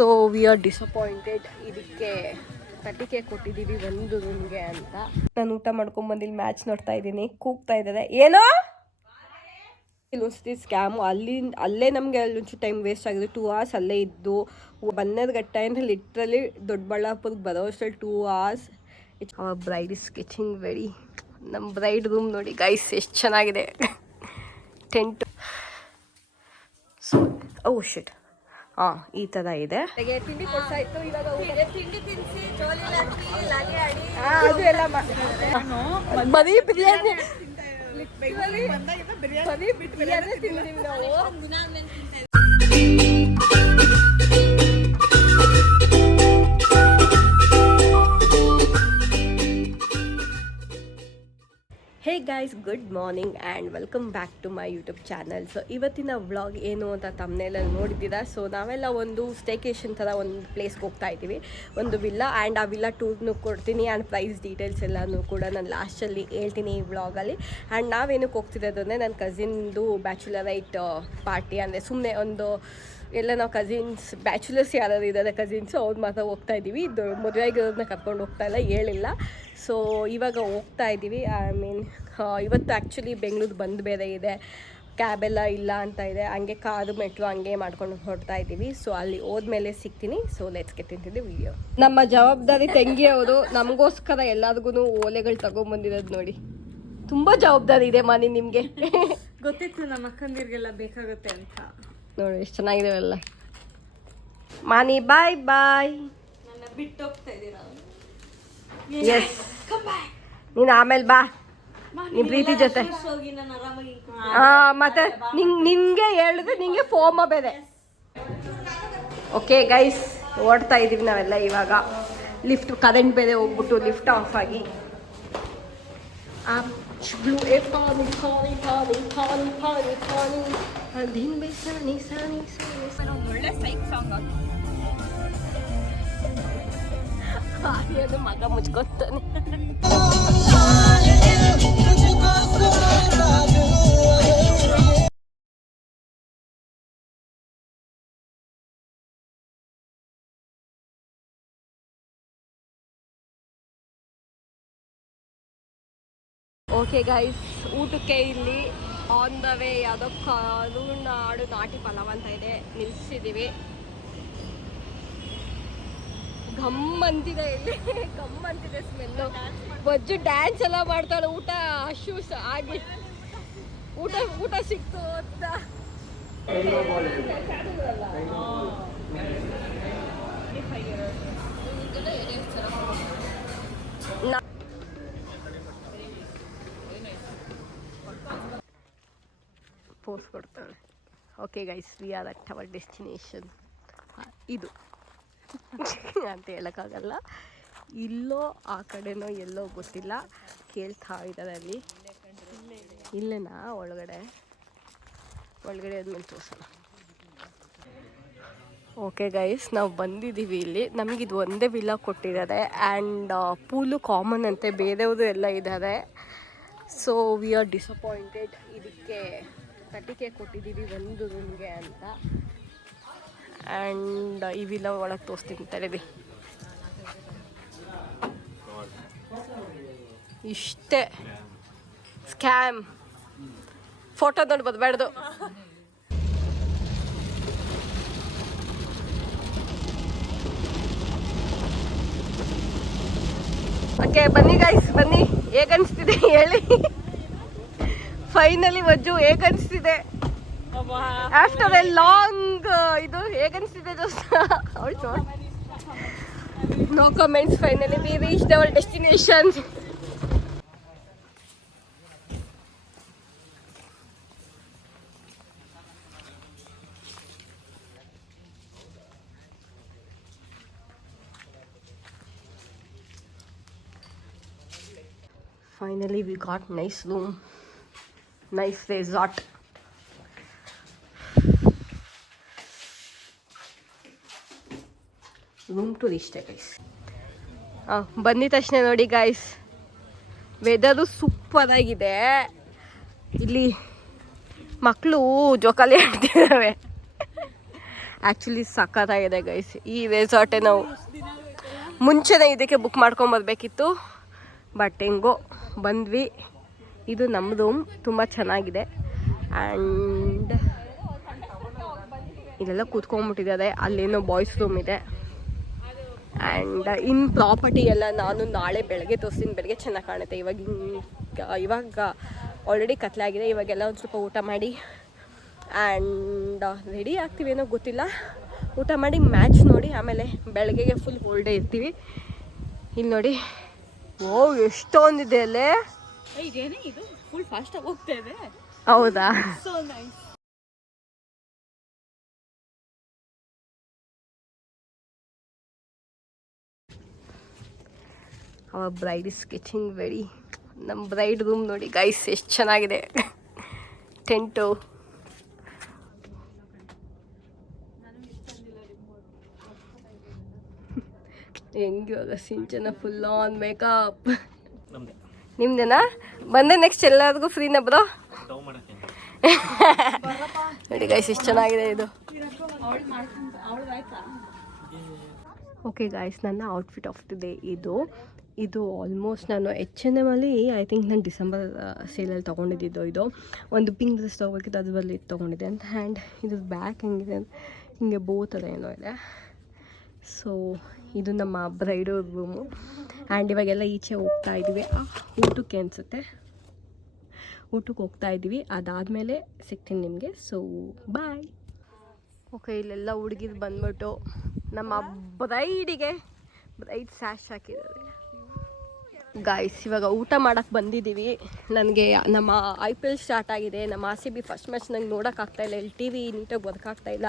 So we are disappointed. ಇದಕ್ಕೆ 30K ಕೊಟ್ಟಿದ್ದೀವಿ ಒಂದು ರೂಮ್ಗೆ ಅಂತ. ನಾನು ಊಟ ಮಾಡ್ಕೊಂಡ್ಬಂದು ಇಲ್ಲಿ ಮ್ಯಾಚ್ ನೋಡ್ತಾ ಇದ್ದೀನಿ. ಕೂಗ್ತಾ ಇದ್ದಾರೆ ಏನೋ ಇಲ್ಲಿ ಸ್ಕ್ಯಾಮು. ಅಲ್ಲೇ ನಮಗೆ ಅಲ್ಲೊಂಚು ಟೈಮ್ ವೇಸ್ಟ್ ಆಗಿದೆ. 2 hours ಅಲ್ಲೇ ಇದ್ದು ಬನ್ನದಘಟ್ಟೆಯಿಂದ ಲಿಟ್ರಲಿ ದೊಡ್ಡಬಳ್ಳಾಪುರಕ್ಕೆ ಬರೋ ಅಷ್ಟರಲ್ಲಿ 2 hours. Our bride is sketching very. ನಮ್ಮ ಬ್ರೈಡ್ ರೂಮ್ ನೋಡಿ ಗೈಸ್ ಎಷ್ಟು ಚೆನ್ನಾಗಿದೆ. ಟೆಂಟ್ ಸೊ ಶಿಟ್ ಈ ಥರ ಇದೆ. ತಿಂಡಿ ಕೊಡ್ಸಾಯ್ತು. ಇವಾಗ ತಿಂಡಿ ತಿನ್ನಿಸಿ ಅದು ಎಲ್ಲ ಬರೀ ಬಿರಿಯಾನಿ ತಿಂದಿದ್ದೀವಿ ನಾವು. Hey guys, good morning and welcome back to my YouTube channel. So ಇವತ್ತಿನ ವ್ಲಾಗ್ ಏನು ಅಂತ ತಮ್ಮನೇಲಲ್ಲಿ ನೋಡಿದ್ದೀರಾ. ಸೊ ನಾವೆಲ್ಲ ಒಂದು ಸ್ಟೇಕೇಶನ್ ಥರ ಒಂದು ಪ್ಲೇಸ್ಗೆ ಹೋಗ್ತಾ ಇದ್ದೀವಿ, ಒಂದು ವಿಲ್ಲಾ. ಆ್ಯಂಡ್ ಆ ವಿಲ್ಲಾ ಟೂರ್ನು ಕೊಡ್ತೀನಿ ಆ್ಯಂಡ್ ಪ್ರೈಸ್ ಡೀಟೇಲ್ಸ್ ಎಲ್ಲನೂ ಕೂಡ ನಾನು ಲಾಸ್ಟಲ್ಲಿ ಹೇಳ್ತೀನಿ ಈ ವ್ಲಾಗಲ್ಲಿ. ಆ್ಯಂಡ್ ನಾವೇನಕ್ಕೆ ಹೋಗ್ತಿರೋದು ಅಂದರೆ ನನ್ನ ಕಸಿನ್ದು ಬ್ಯಾಚುಲರೈಟ್ ಪಾರ್ಟಿ. ಅಂದರೆ ಸುಮ್ಮನೆ ಒಂದು ಎಲ್ಲ ನಾವು ಕಸಿನ್ಸ್ ಬ್ಯಾಚುಲರ್ಸ್ ಯಾರು ಇದ್ದಾರೆ ಕಸಿನ್ಸು ಅವ್ರು ಮಾತ್ರ ಹೋಗ್ತಾ ಇದ್ದೀವಿ. ಇದು ಮದುವೆಗಿರೋದನ್ನ ಕರ್ಕೊಂಡು ಹೋಗ್ತಾ ಇಲ್ಲ, ಹೇಳಿಲ್ಲ. ಸೊ ಇವಾಗ ಹೋಗ್ತಾ ಇದ್ದೀವಿ. ಐ ಮೀನ್ ಇವತ್ತು ಆ್ಯಕ್ಚುಲಿ ಬೆಂಗಳೂರು ಬಂದು ಬೇರೆ ಇದೆ, ಕ್ಯಾಬೆಲ್ಲ ಇಲ್ಲ ಅಂತ ಇದೆ. ಹಂಗೆ ಕಾರು ಮೆಟ್ರೋ ಹಂಗೆ ಮಾಡ್ಕೊಂಡು ಹೊರಡ್ತಾ ಇದ್ದೀವಿ. ಸೊ ಅಲ್ಲಿ ಹೋದ್ಮೇಲೆ ಸಿಗ್ತೀನಿ. So let's get into the video. ನಮ್ಮ ಜವಾಬ್ದಾರಿ ತಂಗಿ ಅವರು ನಮಗೋಸ್ಕರ ಎಲ್ಲರಿಗೂ ಓಲೆಗಳು ತಗೊಂಡ್ಬಂದಿರೋದು ನೋಡಿ. ತುಂಬ ಜವಾಬ್ದಾರಿ ಇದೆ ಮಾನಿ ನಿಮಗೆ. ಗೊತ್ತಿತ್ತು ನಮ್ಮ ಅಕ್ಕಂದಿರಿಗೆಲ್ಲ ಬೇಕಾಗುತ್ತೆ ಅಂತ. ನೋಡಿ ಎಷ್ಟು ಚೆನ್ನಾಗಿದಾವೆಲ್ಲ. ಮಾನಿ ಬಾಯ್ ಬಾಯ್. ನನ್ನ ಬಿಟ್ಟು ಹೋಗ್ತಾ ಇದ್ದೀರಾ? ಎಸ್, ನೀನು ಆಮೇಲೆ ಬಾ ನಿಮ್ಮ ಪ್ರೀತಿ ಜೊತೆ. ಮತ್ತೆ ನಿಂಗೆ ಹೇಳಿದ್ರೆ ನಿಂಗೆ ಫೋಮ ಬೇರೆ. ಓಕೆ ಗೈಸ್, ಓಡ್ತಾ ಇದ್ದೀವಿ ನಾವೆಲ್ಲ ಇವಾಗ. ಲಿಫ್ಟ್ ಕರೆಂಟ್ ಬೇರೆ ಹೋಗ್ಬಿಟ್ಟು ಲಿಫ್ಟ್ ಆಫ್ ಆಗಿ ಒಳ್ಳೆ ಸೈಕ್ ಸಾಂಗ್ ಅದು ಮಗ ಮುಚ್ಕೊತಾನೆ. ಓಕೆ ಗೈಸ್, ಊಟಕ್ಕೆ ಇಲ್ಲಿ ಆನ್ ದ ವೇ ಯಾವುದೋ ಕರುನಾಡು ನಾಟಿ ಪಲಾವ್ ಅಂತ ಇದೆ, ನಿಲ್ಲಿಸಿದ್ದೀವಿ. ಘಮ್ ಅಂತಿದೆ ಇಲ್ಲಿ, ಘಮ್ ಅಂತಿದೆ ಸ್ಮೆಲ್ಲು. ಬಜ್ಜು ಡ್ಯಾನ್ಸ್ ಎಲ್ಲ ಮಾಡ್ತಾಳೆ. ಊಟ ಶೂಸ್ ಆಗಿ ಊಟ ಸಿಕ್ತು ಅಂತ. ಪೋಸ್ ಕೊಡ್ತಾಳೆ. Okay guys, we are at hour destination. ಇದು ಅಂತ ಹೇಳೋಕ್ಕಾಗಲ್ಲ, ಇಲ್ಲೋ ಆ ಕಡೆನೋ ಎಲ್ಲೋ ಗೊತ್ತಿಲ್ಲ. ಕೇಳ್ತಾ ಇದ್ದಾರೆ ಅಲ್ಲಿ. ಇಲ್ಲೇನಾ ಒಳಗಡೆ ಆದ್ಮೇಲೆ ತೋರ್ಸೋಣ. ಓಕೆ ಗೈಸ್, ನಾವು ಬಂದಿದ್ದೀವಿ ಇಲ್ಲಿ. ನಮಗಿದು ಒಂದೇ ವಿಲ್ಲಾ ಕೊಟ್ಟಿದ್ದಾರೆ ಆ್ಯಂಡ್ ಪೂಲು ಕಾಮನ್ ಅಂತೆ, ಬೇರೆಯವರು ಎಲ್ಲ ಇದ್ದಾರೆ. So we are disappointed. ಇದಕ್ಕೆ 30K ಕೊಟ್ಟಿದ್ದೀವಿ ಒಂದು ರೂಮ್ಗೆ ಅಂತ. ಆ್ಯಂಡ್ ಈ ವಿಲ್ಲಾ ಒಳಗೆ ತೋರಿಸ್ತೀನಿ ತಲೆಬಿ. ಇಷ್ಟೇ ಸ್ಕ್ಯಾಮ್. ಫೋಟೋ ನೋಡಿ ಬರಬಾರ್ದು. ಓಕೆ ಬನ್ನಿ ಗೈಸ್, ಬನ್ನಿ. ಹೇಗನ್ನಿಸ್ತಿದೆ ಹೇಳಿ. ಫೈನಲಿ ವಜ್ಜು ಹೇಗನ್ನಿಸ್ತಿದೆ ಆಫ್ಟರ್ ಎ ಲಾಂಗ್ ಇದು ಹೇಗನ್ನಿಸ್ತಿದೆ ದೋಸ್ತ? Also no comments. Finally we reached our destination. Finally we got nice room, nice resort. Room tour ಇಷ್ಟೇ ಗೈಸ್. ಬಂದಿದ ತಕ್ಷಣ ನೋಡಿ ಗೈಸ್, ವೆದರು ಸೂಪರ್ ಆಗಿದೆ. ಇಲ್ಲಿ ಮಕ್ಕಳು ಜೋಕಾಲಿ ಆಡ್ತಿದ್ದಾವೆ. ಆ್ಯಕ್ಚುಲಿ ಸಖತ್ತಾಗಿದೆ ಗೈಸ್. ಈ ರೆಸಾರ್ಟೇ ನಾವು ಮುಂಚೆನೇ ಇದಕ್ಕೆ ಬುಕ್ ಮಾಡ್ಕೊಂಬರ್ಬೇಕಿತ್ತು, ಬಟ್ ಹೆಂಗೋ ಬಂದ್ವಿ. ಇದು ನಮ್ಮ ರೂಮ್, ತುಂಬ ಚೆನ್ನಾಗಿದೆ. ಆ್ಯಂಡ್ ಇಲ್ಲೆಲ್ಲ ಕೂತ್ಕೊಂಡ್ಬಿಟ್ಟಿದ್ದಾರೆ. ಅಲ್ಲೇನೋ ಬಾಯ್ಸ್ ರೂಮ್ ಇದೆ. ಆ್ಯಂಡ್ ಇನ್ ಪ್ರಾಪರ್ಟಿ ಎಲ್ಲ ನಾನು ನಾಳೆ ಬೆಳಗ್ಗೆ ತೋರಿಸ್ತೀನಿ. ಬೆಳಗ್ಗೆ ಚೆನ್ನಾಗಿ ಕಾಣುತ್ತೆ. ಇವಾಗ ಆಲ್ರೆಡಿ ಕತ್ಲೆ ಆಗಿದೆ. ಇವಾಗೆಲ್ಲ ಒಂದು ಸ್ವಲ್ಪ ಊಟ ಮಾಡಿ ಆ್ಯಂಡ್ ರೆಡಿ ಆಗ್ತೀವೇನೋ ಗೊತ್ತಿಲ್ಲ. ಊಟ ಮಾಡಿ ಮ್ಯಾಚ್ ನೋಡಿ ಆಮೇಲೆ ಬೆಳಗ್ಗೆಗೆ ಫುಲ್ ಹೋಲ್ ಡೇ ಇರ್ತೀವಿ. ಇಲ್ಲಿ ನೋಡಿ, ಓ ಎಷ್ಟೊಂದಿದೆ ಅಲ್ಲೇ. ಇದೇನೇ ಇದು ಫುಲ್ ಫಾಸ್ಟಾಗಿ ಹೋಗ್ತಾ ಇದೆ. ಹೌದಾ? So nice. Our bride is sketching very. ನಮ್ಮ ಬ್ರೈಡ್ ರೂಮ್ ನೋಡಿ ಗೈಸ್ ಎಷ್ಟು ಚೆನ್ನಾಗಿದೆ. ಟೆಂಟು ಹೆಂಗಿವಾಗ ಸಿಂಚನ ಫುಲ್ ಆನ್ ಮೇಕಪ್. ನಿಮ್ದೇನಾ? ಬಂದೆ ನೆಕ್ಸ್ಟ್ ಎಲ್ಲರಿಗೂ ಫ್ರೀನ ಬ್ರೋ? ನೋಡಿ ಗೈಸ್ ಎಷ್ಟು ಚೆನ್ನಾಗಿದೆ ಇದು. ಓಕೆ ಗಾಯ್ಸ್, ನನ್ನ ಔಟ್ಫಿಟ್ ಆಫ್ ದಿ ಡೇ ಇದು ಆಲ್ಮೋಸ್ಟ್ ನಾನು H&M ಐ ಥಿಂಕ್ ನಾನು ಡಿಸೆಂಬರ್ ಸೇಲಲ್ಲಿ ತೊಗೊಂಡಿದ್ದು. ಇದು ಒಂದು ಪಿಂಕ್ ಡ್ರೆಸ್ ತೊಗೋಬೇಕಿತ್ತು, ಅದರಲ್ಲಿ ತೊಗೊಂಡಿದ್ದೆ ಅಂತ. ಹ್ಯಾಂಡ್ ಇದು ಬ್ಯಾಕ್ ಹೆಂಗಿದೆ ಹಿಂಗೆ ಬೋ ಥರ ಏನೋ ಇದೆ. ಸೊ ಇದು ನಮ್ಮ ಬ್ರೈಡು ರೂಮು. ಆ್ಯಂಡ್ ಇವಾಗೆಲ್ಲ ಈಚೆ ಹೋಗ್ತಾ ಇದ್ದೀವಿ ಊಟಕ್ಕೆ ಅನಿಸುತ್ತೆ. ಊಟಕ್ಕೆ ಹೋಗ್ತಾ ಇದ್ದೀವಿ. ಅದಾದಮೇಲೆ ಸಿಗ್ತೀನಿ ನಿಮಗೆ. So bye. ಓಕೆ, ಇಲ್ಲೆಲ್ಲ ಹುಡುಗಿದು ಬಂದ್ಬಿಟ್ಟು ನಮ್ಮ ಬ್ರೈಡ್ ಸ್ಯಾಶ್ ಹಾಕಿದ್ದಾರೆ ಗಾಯ್ಸ್. ಇವಾಗ ಊಟ ಮಾಡೋಕ್ಕೆ ಬಂದಿದ್ದೀವಿ. ನನಗೆ ನಮ್ಮ IPL ಸ್ಟಾರ್ಟ್ ಆಗಿದೆ. ನಮ್ಮ RCB ಫಸ್ಟ್ ಮ್ಯಾಚ್ ನಂಗೆ ನೋಡೋಕ್ಕಾಗ್ತಾಯಿಲ್ಲ. ಇಲ್ಲಿ TV ನೀಟಾಗಿ ಬದುಕಾಗ್ತಾಯಿಲ್ಲ.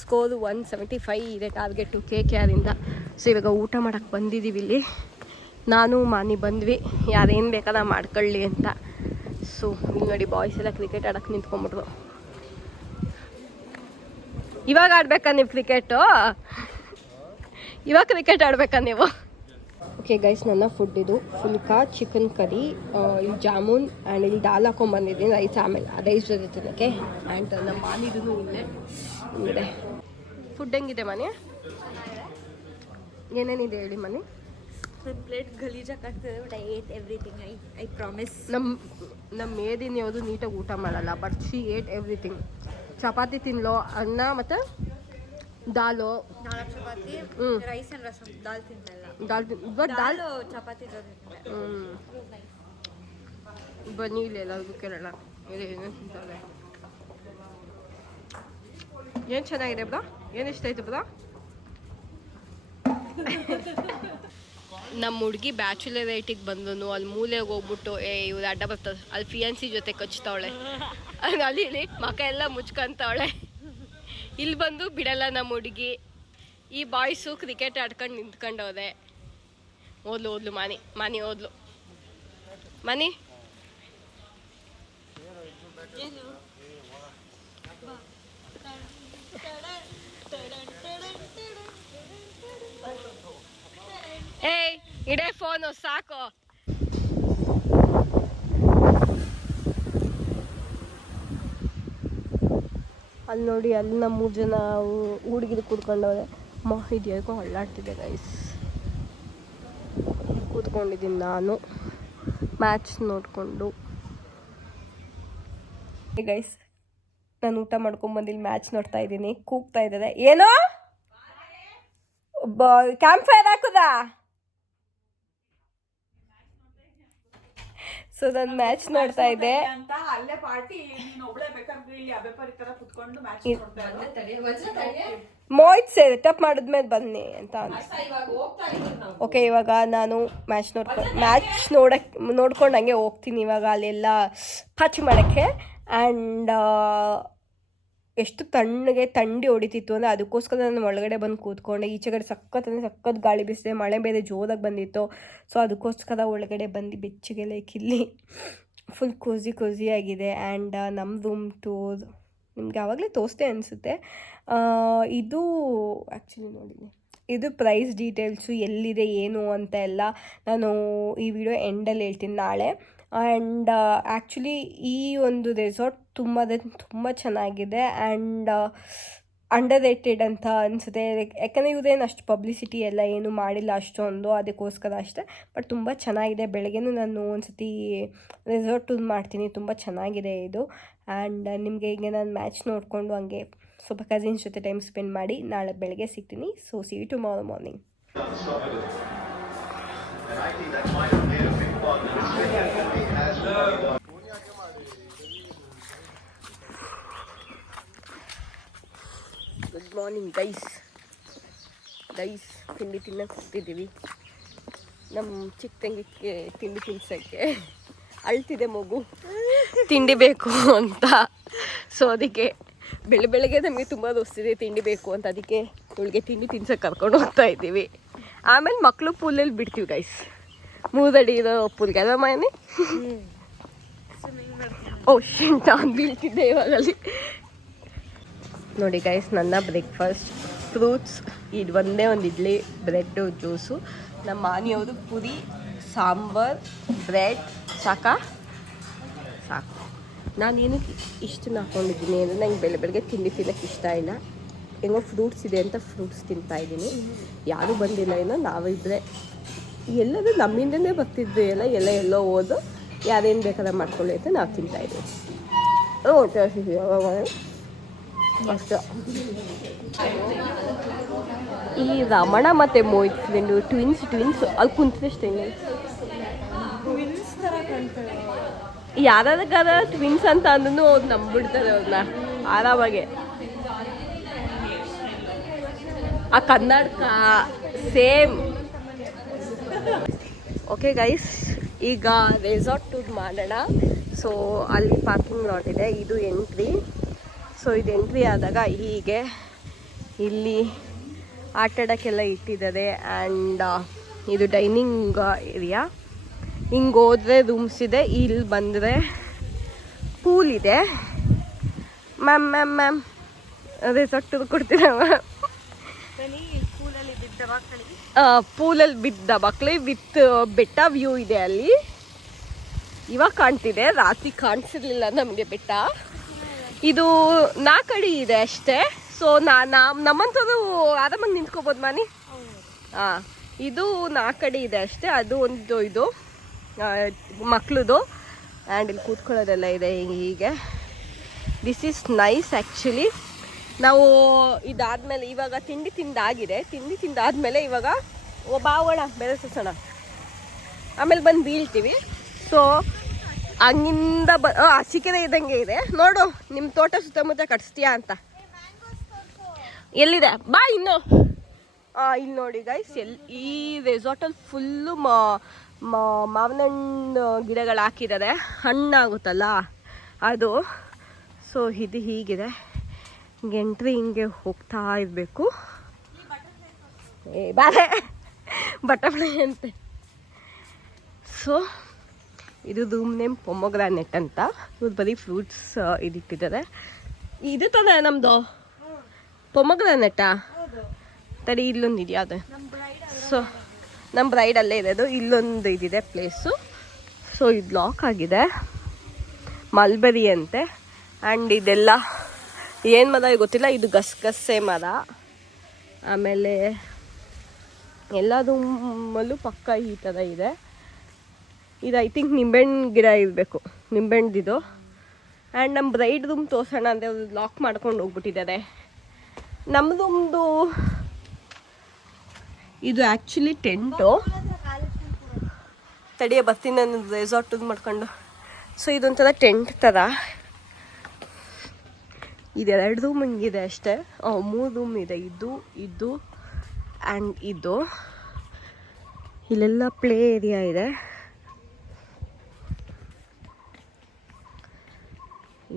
ಸ್ಕೋರು 175 ಇದೆ ಟಾರ್ಗೆಟು KKRಯಿಂದ. ಸೊ ಇವಾಗ ಊಟ ಮಾಡೋಕ್ಕೆ ಬಂದಿದ್ದೀವಿ ಇಲ್ಲಿ. ನಾನು ಮಾನಿ ಬಂದ್ವಿ, ಯಾರೇನು ಬೇಕಾದ ಮಾಡ್ಕೊಳ್ಳಿ ಅಂತ. ಸೊ ಇಲ್ಲಿ ನೋಡಿ, ಬಾಯ್ಸ್ ಎಲ್ಲ ಕ್ರಿಕೆಟ್ ಆಡೋಕ್ಕೆ ನಿಂತ್ಕೊಂಡ್ಬಿಟ್ರು. ಇವಾಗ ಆಡ್ಬೇಕಾ ನೀವು ಕ್ರಿಕೆಟು? ಇವಾಗ ಕ್ರಿಕೆಟ್ ಆಡ್ಬೇಕಾ ನೀವು? ಓಕೆ ಗೈಸ್, ನನ್ನ ಫುಡ್ ಇದು ಫುಲ್ಕಾ ಚಿಕನ್ ಕರಿ, ಇಲ್ಲಿ ಜಾಮೂನ್ ಆ್ಯಂಡ್ ಇಲ್ಲಿ ದಾಲ್ ಹಾಕೊಂಡ್ಬಂದಿದ್ದೀನಿ. ರೈಸ್ ಆಮೇಲೆ ರೈಸ್ ಜೊತೆ ತಿನ್ನೋಕ್ಕೆ. ಆ್ಯಂಡ್ ನಮ್ಮ ಮಾನಿದೂ ಇಲ್ಲೇ ಇದೆ. ಫುಡ್ ಹೆಂಗಿದೆ ಮನೆ? ಏನೇನಿದೆ ಹೇಳಿ ಮನೆ? ಒಂದು ಪ್ಲೇಟ್ ಗಲೀಜಾಗಿ ಆಗ್ತದೆ, but I ate everything. I promise. ನಮ್ಮ ಮೇದಿನ ಯಾವುದು ನೀಟಾಗಿ ಊಟ ಮಾಡಲ್ಲ, ಬಟ್ ಶಿ ಏಟ್ ಎವ್ರಿಥಿಂಗ್. ಚಪಾತಿ ತಿನ್ಲೋ, ಅನ್ನ ಮತ್ತು ದಾಲು, 4 ಚಪಾತಿ, ರೈಸ್ ಆ್ಯಂಡ್ ರಸಮ್. ದಾಲ್ ತಿನ್ನಲ್ಲ. ದಾಲ್ ಚಪಾತಿ ಜೊತೆ ಬನ್ನಿ ಇಲ್ಲಿ ಎಲ್ಲರಿಗೂ ಕೇಳೋಣ ಏನೇನು ತಿಂತಾರೆ. ಏನು ಚೆನ್ನಾಗಿದೆ ಬ್ರಾ? ಏನು ಇಷ್ಟ ಆಯ್ತು ಬ್ರಾ? ನಮ್ಮ ಹುಡುಗಿ ಬ್ಯಾಚುಲರ್ ರೈಟಿಗೆ ಬಂದನು. ಅಲ್ಲಿ ಮೂಲೆಗೆ ಹೋಗ್ಬಿಟ್ಟು ಇವ್ರು ಅಡ್ಡ ಬರ್ತದೆ, ಅಲ್ಲಿ ಫಿಯಾನ್ಸಿ ಜೊತೆ ಕಚ್ತಾವಳೆ. ಅಲ್ಲಿ ಮಕ ಎಲ್ಲ ಮುಚ್ಕೊಂತವಳೆ. ಇಲ್ಲಿ ಬಂದು ಬಿಡಲ್ಲ ನಮ್ಮ ಹುಡುಗಿ. ಈ ಬಾಯ್ಸು ಕ್ರಿಕೆಟ್ ಆಡ್ಕೊಂಡು ನಿಂತ್ಕೊಂಡವ್ರೆ. ಓದ್ಲು ಮಾನಿ ಓದ್ಲು. ಮನಿ ಏಯ್ ಇಡೇ ಫೋನು ಸಾಕು. ಅಲ್ಲಿ ನೋಡಿ, ಅಲ್ಲಿ ನಮ್ಮ 3 ಜನ ಹುಡುಗಿರು ಕೂತ್ಕೊಂಡವ್ರೆ. ಇದು ಹೇಳ್ಕೊಂಡು ಹೊಳ್ಳಾಡ್ತಿದ್ದೆ ಗೈಸ್. ಕೂತ್ಕೊಂಡಿದ್ದೀನಿ ನಾನು ಮ್ಯಾಚ್ ನೋಡಿಕೊಂಡು. ಗೈಸ್, ನಾನು ಊಟ ಮಾಡ್ಕೊಂಬಂದಿಲ್ಲಿ ಮ್ಯಾಚ್ ನೋಡ್ತಾ ಇದ್ದೀನಿ. ಕೂಗ್ತಾ ಇದ್ದಾರೆ. ಏನೋ ಕ್ಯಾಂಪ್ ಫೈರ್ ಹಾಕುದಾ? ಸೊ ನಾನು ಮ್ಯಾಚ್ ನೋಡ್ತಾ ಇದ್ದೆ. ಮೋಹಿತ್ ಸೆಟಪ್ ಮಾಡಿದ್ಮೇಲೆ ಬನ್ನಿ ಅಂತ ಓಕೆ, ಇವಾಗ ನಾನು ಮ್ಯಾಚ್ ನೋಡ್ಕೊಂಡು ಹಂಗೆ ಹೋಗ್ತೀನಿ. ಇವಾಗ ಅಲ್ಲೆಲ್ಲ ಪಾಚಿ ಮಾಡೋಕ್ಕೆ. ಆ್ಯಂಡ್ ಎಷ್ಟು ಥಂಡಿ ಹೊಡಿತಿತ್ತು ಅಂದರೆ ಅದಕ್ಕೋಸ್ಕರ ನಾನು ಒಳಗಡೆ ಬಂದು ಕೂತ್ಕೊಂಡೆ. ಈಚೆಗಡೆ ಸಖತ್ ಗಾಳಿ ಬೀಸಿದೆ, ಮಳೆ ಬೇರೆ ಜೋರಾಗಿ ಬಂದಿತ್ತು. ಸೊ ಅದಕ್ಕೋಸ್ಕರ ಒಳಗಡೆ ಬಂದು ಬೆಚ್ಚಗೆ ಲೈಕ್ ಇಲ್ಲಿ ಫುಲ್ ಕೋಸಿ ಆಗಿದೆ. ಆ್ಯಂಡ್ ನಮ್ಮ ರೂಮ್ ಟೂರ್ ನಿಮ್ಗೆ ಆವಾಗಲೇ ತೋರಿಸ್ದೆ ಅನಿಸುತ್ತೆ. ಇದು ಆ್ಯಕ್ಚುಲಿ ನೋಡಿದ್ದೀನಿ, ಇದು ಪ್ರೈಸ್ ಡೀಟೇಲ್ಸು ಎಲ್ಲಿದೆ ಏನು ಅಂತ ಎಲ್ಲ ನಾನು ಈ ವಿಡಿಯೋ ಎಂಡಲ್ಲಿ ಹೇಳ್ತೀನಿ ನಾಳೆ. ಆ್ಯಂಡ್ ಆ್ಯಕ್ಚುಲಿ ಈ ಒಂದು ರೆಸಾರ್ಟ್ ತುಂಬ ಚೆನ್ನಾಗಿದೆ. ಆ್ಯಂಡ್ ಅಂಡರ್ ರೇಟೆಡ್ ಅಂತ ಅನಿಸುತ್ತೆ. ಯಾಕಂದರೆ ಇವ್ರೇನು ಅಷ್ಟು ಪಬ್ಲಿಸಿಟಿ ಎಲ್ಲ ಏನು ಮಾಡಿಲ್ಲ ಅಷ್ಟೊಂದು, ಅದಕ್ಕೋಸ್ಕರ ಅಷ್ಟೇ. ಬಟ್ ತುಂಬ ಚೆನ್ನಾಗಿದೆ. ಬೆಳಗ್ಗೆನೂ ನಾನು ಒಂದು ಸತಿ ರೆಸಾರ್ಟ್ ಟೂರ್ ಮಾಡ್ತೀನಿ, ತುಂಬ ಚೆನ್ನಾಗಿದೆ ಇದು. ಆ್ಯಂಡ್ ನಿಮಗೆ ಈಗ ನಾನು ಮ್ಯಾಚ್ ನೋಡಿಕೊಂಡು ಹಂಗೆ ಸ್ವಲ್ಪ ಕಸಿನ್ಸ್ ಜೊತೆ ಟೈಮ್ ಸ್ಪೆಂಡ್ ಮಾಡಿ ನಾಳೆ ಬೆಳಗ್ಗೆ ಸಿಗ್ತೀನಿ. So see you tomorrow morning. Good morning guys. ತಿಂಡಿ ತಿನ್ನಕ್ಕೆ ಹೋಗ್ತಿದ್ದೀವಿ. ನಮ್ಮ ಚಿಕ್ಕ ತಂಗಿಗೆ ತಿಂಡಿ ತಿನ್ಸೋಕ್ಕೆ ಅಳ್ತಿದೆ ಮಗು, ತಿಂಡಿ ಬೇಕು ಅಂತ. ಸೊ ಅದಕ್ಕೆ ಬೆಳಗ್ಗೆ ನಮಗೆ ತುಂಬ ದೋಸ್ತಿದೆ ತಿಂಡಿ ಬೇಕು ಅಂತ, ಅದಕ್ಕೆ ಇವಳಿಗೆ ತಿಂಡಿ ತಿನ್ಸೋಕೆ ಕರ್ಕೊಂಡು ಹೋಗ್ತಾ ಇದ್ದೀವಿ. ಆಮೇಲೆ ಮಕ್ಕಳು ಪೂಲಲ್ಲಿ ಬಿಡ್ತೀವಿ ಗೈಸ್, 3 ಅಡಿ ಇರೋ ಪೂಲ್ಗೆ ಅಲ್ವಾ ಮನೆ. ಓ ಶಿಂಟ ಬೀಳ್ತಿದ್ದೆ ಇವಾಗಲ್ಲಿ. ನೋಡಿ ಗೈಸ್, ನನ್ನ ಬ್ರೇಕ್ಫಾಸ್ಟ್ ಫ್ರೂಟ್ಸ್, ಇದು ಒಂದೇ ಒಂದು ಇಡ್ಲಿ, ಬ್ರೆಡ್ಡು, ಜ್ಯೂಸು. ನಮ್ಮ ಮಾನಿಯವರು ಪುರಿ, ಸಾಂಬಾರ್, ಬ್ರೆಡ್. ಸಾಕು. ನಾನೇನಕ್ಕೆ ಇಷ್ಟು ಹಾಕ್ಕೊಂಡಿದ್ದೀನಿ ಅಂದರೆ ನಂಗೆ ಬೆಳಗ್ಗೆ ತಿಂಡಿ ತಿನ್ನೋಕ್ಕೆ ಇಷ್ಟ ಇಲ್ಲ. ಹೆಂಗೋ ಫ್ರೂಟ್ಸ್ ಇದೆ ಅಂತ ಫ್ರೂಟ್ಸ್ ತಿಂತಾಯಿದ್ದೀನಿ. ಯಾರೂ ಬಂದಿಲ್ಲ ಏನೋ, ನಾವಿಬ್ಬರೇ. ಎಲ್ಲರೂ ನಮ್ಮಿಂದನೇ ಬರ್ತಿದ್ವಿ ಎಲ್ಲೋ ಹೋದು ಯಾರೇನು ಬೇಕಾದ್ರೆ ಮಾಡ್ಕೊಳ್ಳಿ ಅಂತ ನಾವು ತಿಂತಾಯಿದ್ದೀವಿ. ಅಷ್ಟು. ಈ ರಮಣ ಮತ್ತು ಮೋಹಿತ್ ಫ್ರೆಂಡು ಟ್ವಿನ್ಸ್ ಅಲ್ಲಿ ಕುಂತಿದಷ್ಟೇ. ಯಾರಾದ್ರೂ ಟ್ವಿನ್ಸ್ ಅಂತ ಅಂದ್ರೂ ಅವ್ರು ನಂಬಿಡ್ತಾರೆ ಅವ್ರನ್ನ ಆರಾಮಾಗೆ. ಆ ಕನ್ನಡಕ ಸೇಮ್. ಓಕೆ ಗೈಸ್, ಈಗ ರೆಸಾರ್ಟ್ ಟೂರ್ ಮಾಡೋಣ. ಸೊ ಅಲ್ಲಿ ಪಾರ್ಕಿಂಗ್ ಲಾಟ್ ಇದೆ, ಇದು ಎಂಟ್ರಿ. ಸೊ ಇದು ಎಂಟ್ರಿ ಆದಾಗ ಹೀಗೆ ಇಲ್ಲಿ ಆಟಾಡೋಕ್ಕೆಲ್ಲ ಇಟ್ಟಿದ್ದಾರೆ. ಆ್ಯಂಡ್ ಇದು ಡೈನಿಂಗ್ ಏರಿಯಾ. ಹಿಂಗೆ ಹೋದರೆ ರೂಮ್ಸ್ ಇದೆ, ಇಲ್ಲಿ ಬಂದರೆ ಪೂಲ್ ಇದೆ. ಮ್ಯಾಮ್ ರೆಸಾರ್ಟ್ ಟೂರ್ ಕೊಡ್ತೀರಾ ಮ್ಯಾಮ್? ಪೂಲಲ್ಲಿ ಬಿದ್ದ ಮಕ್ಕಳು ವಿತ್ ಬೆಟ್ಟ ವ್ಯೂ ಇದೆ ಅಲ್ಲಿ. ಇವಾಗ ಕಾಣ್ತಿದೆ, ರಾತ್ರಿ ಕಾಣಿಸಿರ್ಲಿಲ್ಲ ನಮಗೆ ಬೆಟ್ಟ. ಇದು 4 ಅಡಿ ಇದೆ ಅಷ್ಟೇ. ಸೊ ನಮ್ಮಂಥದ್ದು ಆರಾಮಾಗಿ ನಿಂತ್ಕೋಬೋದು ಮನೆ. ಹಾಂ, ಇದು 4 ಅಡಿ ಇದೆ ಅಷ್ಟೇ. ಅದು ಒಂದು ಇದು ಮಕ್ಳದು. ಆ್ಯಂಡ್ ಇಲ್ಲಿ ಕೂತ್ಕೊಳ್ಳೋದೆಲ್ಲ ಇದೆ ಹೀಗೆ. This is nice actually. ನಾವು ಇದಾದಮೇಲೆ ಇವಾಗ ತಿಂಡಿ ತಿಂದಾದಮೇಲೆ ಇವಾಗ ಬಾಗೋಣ, ಬೆರೆಸೋಣ, ಆಮೇಲೆ ಬಂದು ಬೀಳ್ತೀವಿ. ಸೊ ಹಂಗಿಂದ ಚಿಕ್ಕದೇ ಇದ್ದಂಗೆ ಇದೆ ನೋಡು. ನಿಮ್ಮ ತೋಟ ಸುತ್ತಮುತ್ತ ಕಟ್ಸ್ತೀಯಾ ಅಂತ. ಎಲ್ಲಿದೆ ಬಾ ಇನ್ನು. ಇಲ್ಲಿ ನೋಡಿ ಗೈಸ್, ಈ ರೆಸಾರ್ಟಲ್ಲಿ ಫುಲ್ಲು ಮಾವಿನ ಹಣ್ಣು ಗಿಡಗಳು ಹಾಕಿದ್ದಾರೆ, ಹಣ್ಣಾಗುತ್ತಲ್ಲ ಅದು. ಸೊ ಇದು ಹೀಗಿದೆ, ಎಂಟ್ರಿ ಹಿಂಗೆ ಹೋಗ್ತಾ ಇರಬೇಕು. ಬಾರೆ ಬಟರ್ಫ್ಲೈ ಅಂತೆ. ಸೊ ಇದು ರೂಮ್ ನೇಮ್ ಪೊಮೊಗ್ರಾನೆಟ್ ಅಂತ. ಇವ್ರು ಬರೀ ಫ್ರೂಟ್ಸ್ ಇದಿಟ್ಟಿದ್ದಾರೆ. ಇದು ತಾನೆ ನಮ್ಮದು ಪೊಮೊಗ್ರಾನೆಟಾ? ತಡಿ, ಇಲ್ಲೊಂದು ಇದೆಯಾ ಅದು? ಸೊ ನಮ್ಮ ಬ್ರೈಡ್ ಅಲ್ಲೇ ಇದೆ ಅದು. ಇಲ್ಲೊಂದು ಇದಿದೆ ಪ್ಲೇಸು. ಸೊ ಇದು ಲಾಕ್ ಆಗಿದೆ, ಮಲ್ಬರಿ ಅಂತೆ. ಆ್ಯಂಡ್ ಇದೆಲ್ಲ ಏನು ಮರ ಗೊತ್ತಿಲ್ಲ, ಇದು ಗಸಗಸೆ ಮರ. ಆಮೇಲೆ ಎಲ್ಲ ರೂಮಲ್ಲೂ ಪಕ್ಕ ಈ ಥರ ಇದೆ. ಇದು ಐ ಥಿಂಕ್ ನಿಂಬೆಹಣ್ಣು ಗಿಡ ಇರಬೇಕು, ನಿಂಬೆಹಣ್ಣಿದು. ಆ್ಯಂಡ್ ನಮ್ಮ ಬ್ರೈಡ್ ರೂಮ್ ತೋರ್ಸೋಣ ಅಂದರೆ ಅವ್ರು ಲಾಕ್ ಮಾಡ್ಕೊಂಡು ಹೋಗ್ಬಿಟ್ಟಿದ್ದಾರೆ. ನಮ್ಮ ರೂಮ್ದು ಇದು ಆ್ಯಕ್ಚುಲಿ ಟೆಂಟು. ತಡಿಯ ಬರ್ತೀನಿ ನಾನು ರೆಸಾರ್ಟ್ ಮಾಡ್ಕೊಂಡು. ಸೊ ಇದೊಂಥರ ಟೆಂಟ್ ಥರ. ಇದು 2 ರೂಮ್ ಹಿಂಗಿದೆ ಅಷ್ಟೇ. 3 ರೂಮ್ ಇದೆ, ಇದು ಆ್ಯಂಡ್ ಇದು. ಇಲ್ಲೆಲ್ಲ ಪ್ಲೇ ಏರಿಯಾ ಇದೆ.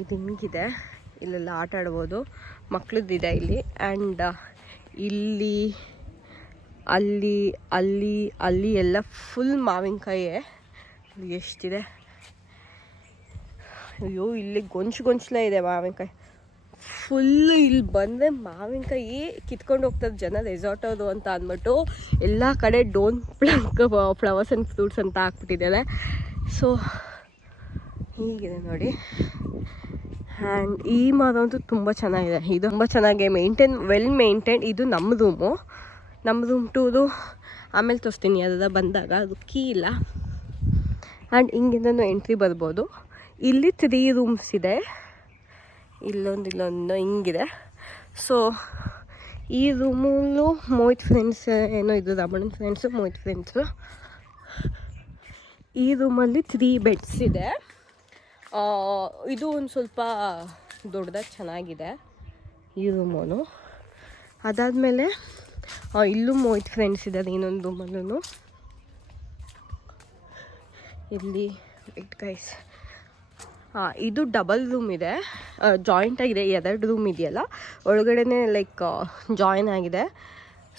ಇದು ಹಿಂಗಿದೆ, ಇಲ್ಲೆಲ್ಲ ಆಟ ಆಡ್ಬೋದು, ಮಕ್ಳದ್ದಿದೆ ಇಲ್ಲಿ. ಆ್ಯಂಡ್ ಇಲ್ಲಿ ಅಲ್ಲಿ ಎಲ್ಲ ಫುಲ್ ಮಾವಿನಕಾಯೇ. ಎಷ್ಟಿದೆ, ಅಯ್ಯೋ ಇಲ್ಲಿ ಗೊಂಚಲೇ ಇದೆ ಮಾವಿನಕಾಯಿ ಫುಲ್ಲು. ಇಲ್ಲಿ ಬಂದರೆ ಮಾವಿನಕಾಯಿ ಕಿತ್ಕೊಂಡು ಹೋಗ್ತಾರೆ ಜನ ರೆಸಾರ್ಟ್ ಅದು ಅಂತ ಅಂದ್ಬಿಟ್ಟು ಎಲ್ಲ ಕಡೆ don't plank flowers and fruits ಅಂತ ಹಾಕ್ಬಿಟ್ಟಿದ್ದಾರೆ. ಸೊ ಹೀಗಿದೆ ನೋಡಿ. ಆ್ಯಂಡ್ ಈ ಮರ ಅಂತೂ ತುಂಬ ಚೆನ್ನಾಗಿದೆ. ಇದು ತುಂಬ ಚೆನ್ನಾಗಿ ವೆಲ್ ಮೇಂಟೈನ್. ಇದು ನಮ್ಮ ರೂಮ್ ಟೂರು ಆಮೇಲೆ ತೋರಿಸ್ತೀನಿ ಅದೆಲ್ಲ ಬಂದಾಗ. ಅದು ಕೀ ಇಲ್ಲ. ಆ್ಯಂಡ್ ಹಿಂಗಿಂದನೂ ಎಂಟ್ರಿ ಬರ್ಬೋದು. ಇಲ್ಲಿ 3 ರೂಮ್ಸ್ ಇದೆ. ಇಲ್ಲೊಂದು ಹಿಂಗಿದೆ. ಸೊ ಈ ರೂಮಲ್ಲೂ ಮೋಹಿತ್ ಫ್ರೆಂಡ್ಸ್ ಏನೋ ಇದು ರಮಣನ್ ಫ್ರೆಂಡ್ಸು, ಮೋಹಿತ್ ಫ್ರೆಂಡ್ಸು. ಈ ರೂಮಲ್ಲಿ 3 ಬೆಡ್ಸ್ ಇದೆ. ಇದು ಒಂದು ಸ್ವಲ್ಪ ದೊಡ್ಡದಾಗಿ ಚೆನ್ನಾಗಿದೆ ಈ ರೂಮು. ಅದಾದಮೇಲೆ ಇಲ್ಲೂ ಮೋಹಿತ್ ಫ್ರೆಂಡ್ಸ್ ಇದ್ದಾರೆ ಇನ್ನೊಂದು ರೂಮಲ್ಲೂ. ಇಲ್ಲಿ ವೆಯ್ಟ್ ಗೈಸ್, ಇದು ಡಬಲ್ ರೂಮ್ ಇದೆ, ಜಾಯಿಂಟ್ ಆಗಿದೆ. 2 ರೂಮ್ ಇದೆಯಲ್ಲ ಒಳಗಡೆನೇ ಲೈಕ್ ಜಾಯಿನ್ ಆಗಿದೆ.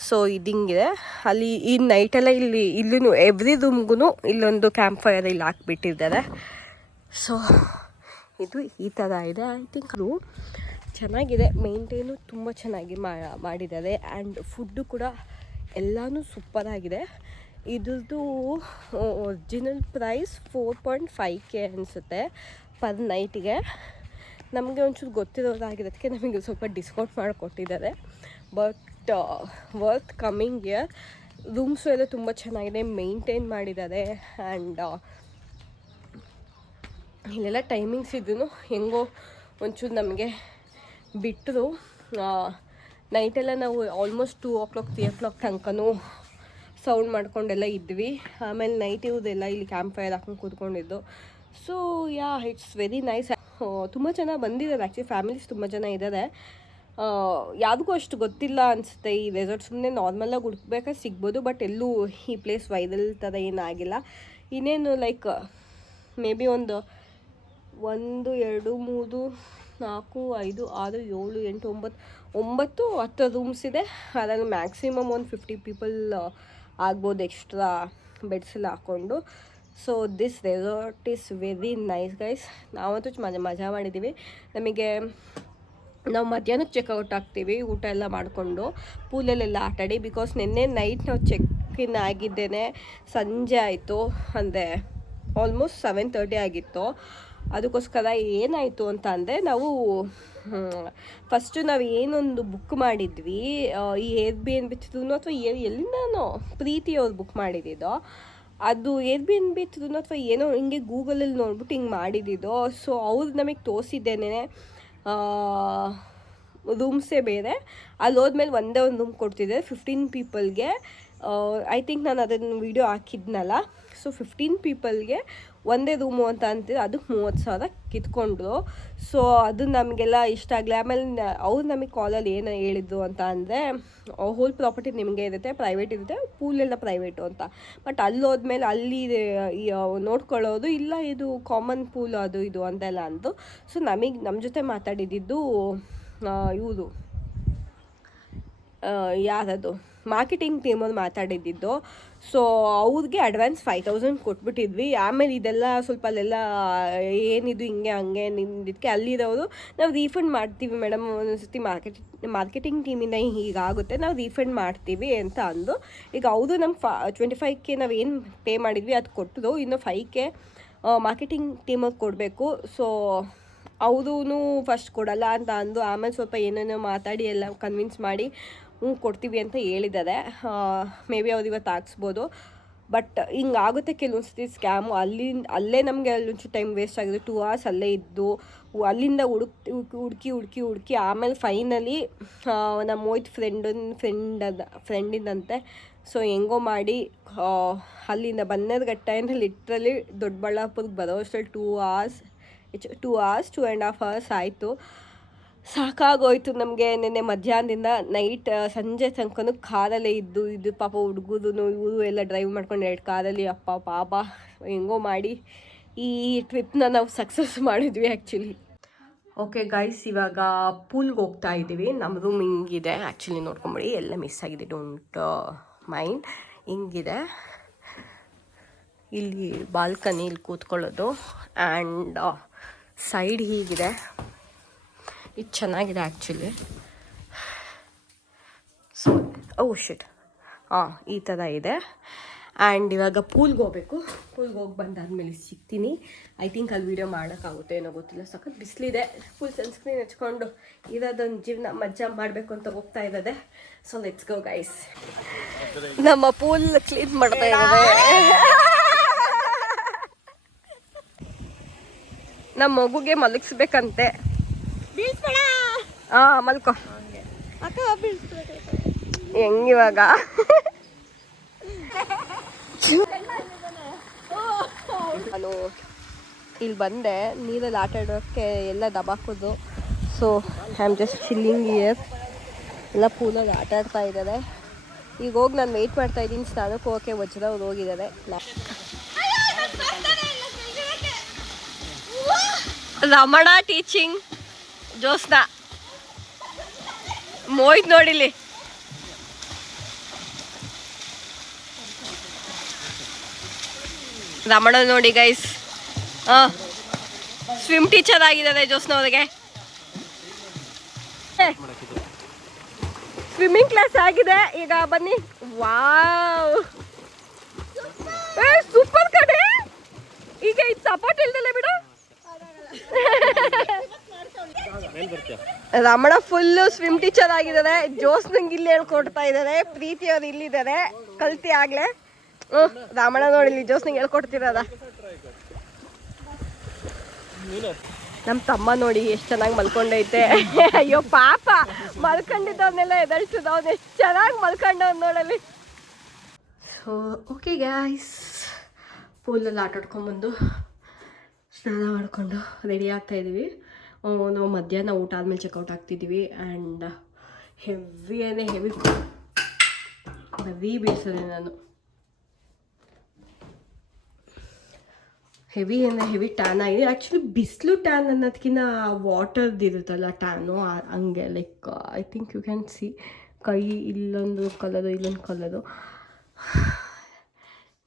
ಸೊ ಇದು ಹಿಂಗಿದೆ. ಅಲ್ಲಿ ಈ ನೈಟೆಲ್ಲ ಇಲ್ಲೂ ಎವ್ರಿ ರೂಮ್ಗೂ ಇಲ್ಲೊಂದು ಕ್ಯಾಂಪ್ ಫೈರ್ ಇಲ್ಲಿ ಹಾಕ್ಬಿಟ್ಟಿದ್ದಾರೆ. ಸೊ ಇದು ಈ ಥರ ಇದೆ. ಐ ಥಿಂಕ್ ಅದು ಚೆನ್ನಾಗಿದೆ, ಮೇಂಟೈನು ತುಂಬ ಚೆನ್ನಾಗಿ ಮಾಡಿದ್ದಾರೆ. ಆ್ಯಂಡ್ ಫುಡ್ಡು ಕೂಡ ಎಲ್ಲನೂ ಸೂಪರಾಗಿದೆ. ಇದ್ರದ್ದು ಒರಿಜಿನಲ್ ಪ್ರೈಸ್ 4.5K ಅನಿಸುತ್ತೆ ಪರ್ ನೈಟಿಗೆ. ನಮಗೆ ಒಂಚೂರು ಗೊತ್ತಿರೋದಾಗಿರೋದಕ್ಕೆ ನಮಗೆ ಸ್ವಲ್ಪ ಡಿಸ್ಕೌಂಟ್ ಮಾಡಿಕೊಟ್ಟಿದ್ದಾರೆ. But worth coming year. Rooms ಎಲ್ಲ ತುಂಬ ಚೆನ್ನಾಗಿದೆ, ಮೇಂಟೈನ್ ಮಾಡಿದ್ದಾರೆ. ಆ್ಯಂಡ್ ಇಲ್ಲೆಲ್ಲ ಟೈಮಿಂಗ್ಸ್ ಇದ್ದೂ ಹೆಂಗೋ ಒಂಚೂರು ನಮಗೆ ಬಿಟ್ಟರು. ನೈಟೆಲ್ಲ ನಾವು ಆಲ್ಮೋಸ್ಟ್ 2 o'clock 3 o'clock ತನಕನೂ ಸೌಂಡ್ ಮಾಡ್ಕೊಂಡೆಲ್ಲ ಇದ್ವಿ. ಆಮೇಲೆ ನೈಟ್ ಇರೋದೆಲ್ಲ ಇಲ್ಲಿ ಕ್ಯಾಂಪ್ ಫೈರ್ ಹಾಕೊಂಡು ಕೂತ್ಕೊಂಡಿದ್ದು. So it's very nice. ತುಂಬ ಜನ ಬಂದಿದ್ದಾರೆ ಆ್ಯಕ್ಚುಲಿ, ಫ್ಯಾಮಿಲೀಸ್ ತುಂಬ ಜನ ಇದ್ದಾರೆ. ಯಾವುದಕ್ಕೂ ಅಷ್ಟು ಗೊತ್ತಿಲ್ಲ ಅನಿಸುತ್ತೆ ಈ ರೆಸಾರ್ಟ್. ಸುಮ್ಮನೆ ನಾರ್ಮಲಾಗಿ ಹುಡುಕ್ಬೇಕಾದ್ರೆ ಸಿಗ್ಬೋದು. ಬಟ್ ಎಲ್ಲೂ ಈ ಪ್ಲೇಸ್ ವೈರಲ್ ಥರ ಏನಾಗಿಲ್ಲ. ಇನ್ನೇನು ಲೈಕ್ ಮೇ ಬಿ ಒಂದು 1 2 3 4 5 6 7 8 9 10 ರೂಮ್ಸ್ ಇದೆ. ಅದ್ರಲ್ಲಿ ಮ್ಯಾಕ್ಸಿಮಮ್ ಒಂದು 50 ಪೀಪಲ್ ಆಗ್ಬೋದು ಎಕ್ಸ್ಟ್ರಾ ಬೆಡ್ಸ್ ಎಲ್ಲ ಹಾಕ್ಕೊಂಡು. So this resort is very nice guys. ನಾವಂತೂ ಮಜಾ ಮಾಡಿದ್ದೀವಿ. ನಾವು ಮಧ್ಯಾಹ್ನಕ್ಕೆ ಚೆಕ್ಔಟ್ ಆಗ್ತೀವಿ ಊಟ ಎಲ್ಲ ಮಾಡಿಕೊಂಡು ಪೂಲಲ್ಲೆಲ್ಲ ಆಟಾಡಿ. ಬಿಕಾಸ್ ನಿನ್ನೆ ನೈಟ್ ನಾವು ಚೆಕ್-ಇನ್ ಆಗಿದ್ದೇನೆ ಸಂಜೆ ಆಯಿತು, ಅಂದರೆ ಆಲ್ಮೋಸ್ಟ್ 7:30 ಆಗಿತ್ತು. ಅದಕ್ಕೋಸ್ಕರ ಏನಾಯಿತು ಅಂತ ಅಂದರೆ ನಾವು ಫಸ್ಟು ನಾವು ಏನೊಂದು ಬುಕ್ ಮಾಡಿದ್ವಿ, ಈ Airbnb ಥ್ರೂನೋ ಅಥವಾ ಎಲ್ಲಿಂದನೋ ಪ್ರೀತಿಯವ್ರು ಬುಕ್ ಮಾಡಿದ್ದಿದ್ದೋ. ಅದು Airbnb ಥ್ರೂನೋ ಅಥವಾ ಏನೋ ಹಿಂಗೆ ಗೂಗಲಲ್ಲಿ ನೋಡ್ಬಿಟ್ಟು ಹಿಂಗೆ ಮಾಡಿದ್ದಿದ್ದು. ಸೊ ಅವ್ರು ನಮಗೆ ತೋರಿಸಿದ್ದೇನೆ ರೂಮ್ಸೇ ಬೇರೆ. ಅಲ್ಲಿ ಹೋದ್ಮೇಲೆ ಒಂದೇ ಒಂದು ರೂಮ್ ಕೊಡ್ತಿದ್ದೆ 15 ಪೀಪಲ್ಗೆ. ಐ ಥಿಂಕ್ ನಾನು ಅದನ್ನು ವೀಡಿಯೋ ಹಾಕಿದ್ನಲ್ಲ. ಸೊ 15 ಪೀಪಲ್ಗೆ ಒಂದೇ ರೂಮು ಅಂತ ಅಂತಿದ್ರು. ಅದಕ್ಕೆ 30,000 ಕಿತ್ಕೊಂಡ್ರು. ಸೊ ಅದು ನಮಗೆಲ್ಲ ಇಷ್ಟ ಆಗಲಿ. ಆಮೇಲೆ ಅವ್ರು ನಮಗೆ ಕಾಲಲ್ಲಿ ಏನು ಹೇಳಿದ್ರು ಅಂತ ಅಂದರೆ, ಹೋಲ್ ಪ್ರಾಪರ್ಟಿ ನಿಮಗೆ ಇರುತ್ತೆ, ಪ್ರೈವೇಟ್ ಇರುತ್ತೆ, ಪೂಲೆಲ್ಲ ಪ್ರೈವೇಟು ಅಂತ. ಬಟ್ ಅಲ್ಲಿ ಹೋದ್ಮೇಲೆ ಅಲ್ಲಿ ನೋಡ್ಕೊಳ್ಳೋದು ಇಲ್ಲ, ಇದು ಕಾಮನ್ ಪೂಲ್ ಅದು ಇದು ಅಂತೆಲ್ಲ ಅಂದರು. ಸೊ ನಮ್ಮ ಜೊತೆ ಮಾತಾಡಿದ್ದು ಇವರು ಯಾರದು ಮಾರ್ಕೆಟಿಂಗ್ ಟೀಮಲ್ಲಿ ಮಾತಾಡಿದ್ದು. ಸೊ ಅವ್ರಿಗೆ ಅಡ್ವಾನ್ಸ್ 5,000 ಕೊಟ್ಬಿಟ್ಟಿದ್ವಿ. ಆಮೇಲೆ ಇದೆಲ್ಲ ಸ್ವಲ್ಪ ಅಲ್ಲೆಲ್ಲ ಏನಿದು ಹಿಂಗೆ ಹಂಗೆ ನಿಂದಿದ್ದಕ್ಕೆ ಅಲ್ಲಿರೋರು ನಾವು ರೀಫಂಡ್ ಮಾಡ್ತೀವಿ ಮೇಡಮ್, ಒಂದೊಂದ್ಸತಿ ಮಾರ್ಕೆಟಿಂಗ್ ಟೀಮಿಂದ ಹೀಗಾಗುತ್ತೆ, ನಾವು ರೀಫಂಡ್ ಮಾಡ್ತೀವಿ ಅಂತ ಅಂದು. ಈಗ ಅವರು ನಮ್ಮ 25K ನಾವು ಏನು ಪೇ ಮಾಡಿದ್ವಿ ಅದು ಕೊಟ್ಟರು. ಇನ್ನು 5K ಮಾರ್ಕೆಟಿಂಗ್ ಟೀಮಿಗೆ ಕೊಡಬೇಕು. ಸೊ ಅವರು ಫಸ್ಟ್ ಕೊಡಲ್ಲ ಅಂತ ಅಂದು ಆಮೇಲೆ ಸ್ವಲ್ಪ ಏನೇನೋ ಮಾತಾಡಿ ಎಲ್ಲ ಕನ್ವಿನ್ಸ್ ಮಾಡಿ ಕೊಡ್ತೀವಿ ಅಂತ ಹೇಳಿದ್ದಾರೆ. ಮೇ ಬಿ ಅವ್ರು ಇವತ್ತು ಹಾಕ್ಸ್ಬೋದು. ಬಟ್ ಹಿಂಗಾಗುತ್ತೆ ಕೆಲವೊಂದು ಸತಿ ಸ್ಕ್ಯಾಮು. ಅಲ್ಲೇ ನಮಗೆ ಅಲ್ಲೊಂಚು ಟೈಮ್ ವೇಸ್ಟ್ ಆಗಿದೆ. 2 hours ಅಲ್ಲೇ ಇದ್ದು ಅಲ್ಲಿಂದ ಹುಡುಕಿ ಆಮೇಲೆ ಫೈನಲಿ ನಮ್ಮ ಮೋಹಿತ್ ಫ್ರೆಂಡಿಂದಂತೆ. ಸೊ ಹೆಂಗೋ ಮಾಡಿ ಅಲ್ಲಿಂದ ಬನ್ನೇರುಘಟ್ಟೆಯಿಂದ ಲಿಟ್ರಲಿ ದೊಡ್ಡಬಳ್ಳಾಪುರಕ್ಕೆ ಬರೋ ಅಷ್ಟರಲ್ಲಿ 2 hours 2.5 hours ಆಯಿತು. ಸಾಕಾಗೋಯ್ತು ನಮಗೆ. ನೆನ್ನೆ ಮಧ್ಯಾಹ್ನದಿಂದ ನೈಟ್ ಸಂಜೆ ತನಕನೂ ಕಾರಲ್ಲೇ ಇದ್ದು ಪಾಪ ಹುಡುಗರು ಇವರು ಎಲ್ಲ ಡ್ರೈವ್ ಮಾಡ್ಕೊಂಡು 2 ಕಾರಲ್ಲಿ ಅಪ್ಪ ಪಾಪ ಹೆಂಗೋ ಮಾಡಿ ಈ ಟ್ರಿಪ್ನ ನಾವು ಸಕ್ಸಸ್ ಮಾಡಿದ್ವಿ ಆ್ಯಕ್ಚುಲಿ. ಓಕೆ ಗೈಸ್, ಇವಾಗ ಪೂಲ್ಗೆ ಹೋಗ್ತಾ ಇದ್ದೀವಿ. ನಮ್ಮ ರೂಮ್ ಹಿಂಗಿದೆ ಆ್ಯಕ್ಚುಲಿ, ನೋಡ್ಕೊಂಬಿಡಿ ಎಲ್ಲ ಮಿಸ್ ಆಗಿದೆ, ಡೋಂಟ್ ಮೈಂಡ್. ಹಿಂಗಿದೆ ಇಲ್ಲಿ ಬಾಲ್ಕನಿಲಿ ಕೂತ್ಕೊಳ್ಳೋದು. ಆ್ಯಂಡ್ ಸೈಡ್ ಹೀಗಿದೆ, ಇದು ಚೆನ್ನಾಗಿದೆ ಆ್ಯಕ್ಚುಲಿ. ಸೊ ಶಿಟ್ ಈ ಥರ ಇದೆ. ಆ್ಯಂಡ್ ಇವಾಗ ಪೂಲ್ಗೆ ಹೋಗ್ಬೇಕು. ಪೂಲ್ಗೆ ಹೋಗಿ ಬಂದಾದ್ಮೇಲೆ ಸಿಗ್ತೀನಿ. ಐ ಥಿಂಕ್ ಅಲ್ಲಿ ವೀಡಿಯೋ ಮಾಡೋಕ್ಕಾಗುತ್ತೆ ಏನೋ ಗೊತ್ತಿಲ್ಲ. ಸಖತ್ ಬಿಸಿಲಿದೆ. ಫುಲ್ ಸನ್ಸ್ಕ್ರೀನ್ ಹಚ್ಕೊಂಡು ಇರೋದೊಂದು ಜೀವನ ಮಜಾ ಮಾಡಬೇಕು ಅಂತ ಹೋಗ್ತಾ ಇರೋದೆ. So let's go guys. ನಮ್ಮ ಪೂಲ್ ಕ್ಲೀನ್ ಮಾಡ್ತಾ ಇರೋದೆ. ನಮ್ಮ ಮಗುಗೆ ಮಲಗಿಸ್ಬೇಕಂತೆ. ಮಲ್ಕೋ ಹೆಂಗಿವಾಗ. ನಾನು ಇಲ್ಲಿ ಬಂದೆ ನೀರಲ್ಲಿ ಆಟ ಆಡೋಕ್ಕೆ ಎಲ್ಲ ದಬಾಕೋದು. So I am just chilling here. ಎಲ್ಲ ಪೂಲಲ್ಲಿ ಆಟ ಆಡ್ತಾ ಇದ್ದಾರೆ. ಈಗ ಹೋಗಿ ನಾನು ವೆಯ್ಟ್ ಮಾಡ್ತಾ ಇದ್ದೀನಿ ಸ್ನಾನಕ್ಕೆ ಹೋಗೋಕ್ಕೆ. ವಜ್ರ ಅವ್ರು ಹೋಗಿದ್ದಾರೆ. ರಮಣ ಟೀಚಿಂಗ್ ಜೋಸ್ನಾ ಮೋಹಿತ್ ನೋಡಿಲಿ. ರಮಣ ನೋಡಿ ಗೈಸ್, ಸ್ವಿಮ್ ಟೀಚರ್ ಆಗಿದ್ದಾರೆ ಜೋಸ್ನಾ ಅವ್ರಿಗೆ. ಸ್ವಿಮ್ಮಿಂಗ್ ಕ್ಲಾಸ್ ಆಗಿದೆ ಈಗ. ಬನ್ನಿ. ವಾವ್, ಸೂಪರ್ ಕಡೆ. ಈಗ ಇದು ಸಪೋರ್ಟ್ ಇಲ್ದಲ್ಲ ಬಿಡು. ರಮಣ ಫುಲ್ಲು ಸ್ವಿಮ್ ಟೀಚರ್ ಆಗಿದ್ದಾರೆ. ಜೋಸ್ ನಂಗೆ ಇಲ್ಲಿ ಹೇಳ್ಕೊಡ್ತಾ ಇದ್ದಾರೆ. ಪ್ರೀತಿ ಅವ್ರು ಇಲ್ಲಿದ್ದಾರೆ, ಕಲ್ತಿ ಆಗ್ಲೇ. ರಮಣ ನೋಡಿಲಿ ಜೋಸ್ ನಂಗೆ ಹೇಳ್ಕೊಡ್ತಿರೋದ. ನಮ್ಮ ತಮ್ಮ ನೋಡಿ ಎಷ್ಟು ಚೆನ್ನಾಗಿ ಮಲ್ಕೊಂಡೈತೆ. ಅಯ್ಯೋ ಪಾಪ, ಮಲ್ಕೊಂಡಿದ್ದವನ್ನೆಲ್ಲ ಎದಳ್ಸಿದ. ಅವ್ನು ಎಷ್ಟು ಚೆನ್ನಾಗಿ ಮಲ್ಕೊಂಡವ್ ನೋಡಲಿ. ಸೊ ಓಕೆ ಗಾಯ್ಸ್, ಪೂಲಲ್ಲಿ ಆಟ ಆಡ್ಕೊಂಬಂದು ಸ್ನಾನ ಮಾಡಿಕೊಂಡು ರೆಡಿ ಆಗ್ತಾಯಿದ್ದೀವಿ. ನಾವು ಮಧ್ಯಾಹ್ನ ಊಟ ಆದಮೇಲೆ ಚೆಕ್ಔಟ್ ಆಗ್ತಿದ್ದೀವಿ. ಆ್ಯಂಡ್ ಹೆವಿ ಬೀಳ್ಸೋದೆ ನಾನು. ಹೆವಿ ಅಂದರೆ ಹೆವಿ ಟ್ಯಾನ್ ಆಗಿದೆ. ಆ್ಯಕ್ಚುಲಿ ಬಿಸಿಲು ಟ್ಯಾನ್ ಅನ್ನೋದಕ್ಕಿಂತ ವಾಟರ್ದು ಇರುತ್ತಲ್ಲ ಟ್ಯಾನು, ಹಂಗೆ like I think you can see ಕೈ ಇಲ್ಲೊಂದು ಕಲರು ಇಲ್ಲೊಂದು ಕಲರು.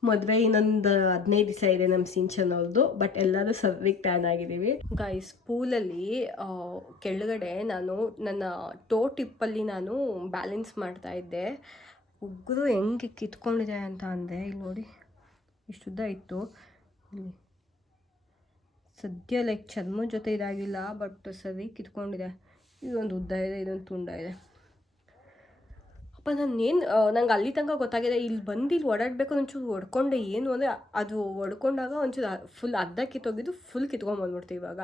ಮದುವೆ ಇನ್ನೊಂದು 15 ದಿವಸ ಇದೆ ನಮ್ಮ ಸಿಂಚನ್ ಅವ್ರದ್ದು. ಬಟ್ ಎಲ್ಲರೂ ಸರ್ವಿಗೆ ಟ್ಯಾನ್ ಆಗಿದ್ದೀವಿ ಗೈಸ್. ಪೂಲಲ್ಲಿ ಕೆಳಗಡೆ ನಾನು ನನ್ನ ಟೋ ಟಿಪ್ಪಲ್ಲಿ ನಾನು ಬ್ಯಾಲೆನ್ಸ್ ಮಾಡ್ತಾಯಿದ್ದೆ. ಉಗುರು ಹೆಂಗೆ ಕಿತ್ಕೊಂಡಿದೆ ಅಂತ ಅಂದೆ. ಇಲ್ಲಿ ನೋಡಿ ಇಷ್ಟು ಉದ್ದ ಇತ್ತು. ಇಲ್ಲಿ ಸದ್ಯ ಲೈಕ್ ಚರ್ಮದ ಜೊತೆ ಇದಾಗಿಲ್ಲ, ಬಟ್ ಸರಿ ಕಿತ್ಕೊಂಡಿದೆ. ಇದೊಂದು ಉದ್ದ ಇದೆ, ಇದೊಂದು ತುಂಡ ಇದೆ. ಅಪ್ಪ ನಂಗೆ ಅಲ್ಲಿ ತನಕ ಗೊತ್ತಾಗಿದೆ. ಇಲ್ಲಿ ಬಂದು ಇಲ್ಲಿ ಓಡಾಡಬೇಕು ಒಂಚೂರು ಹೊಡ್ಕೊಂಡೆ. ಏನು ಅಂದರೆ ಅದು ಹೊಡ್ಕೊಂಡಾಗ ಒಂಚೂರು ಫುಲ್ ಅರ್ಧ ಕಿತ್ತೋಗಿದ್ದು ಫುಲ್ ಕಿತ್ಕೊಂಡ್ಬಂದ್ಬಿಡ್ತೀವಿ ಇವಾಗ.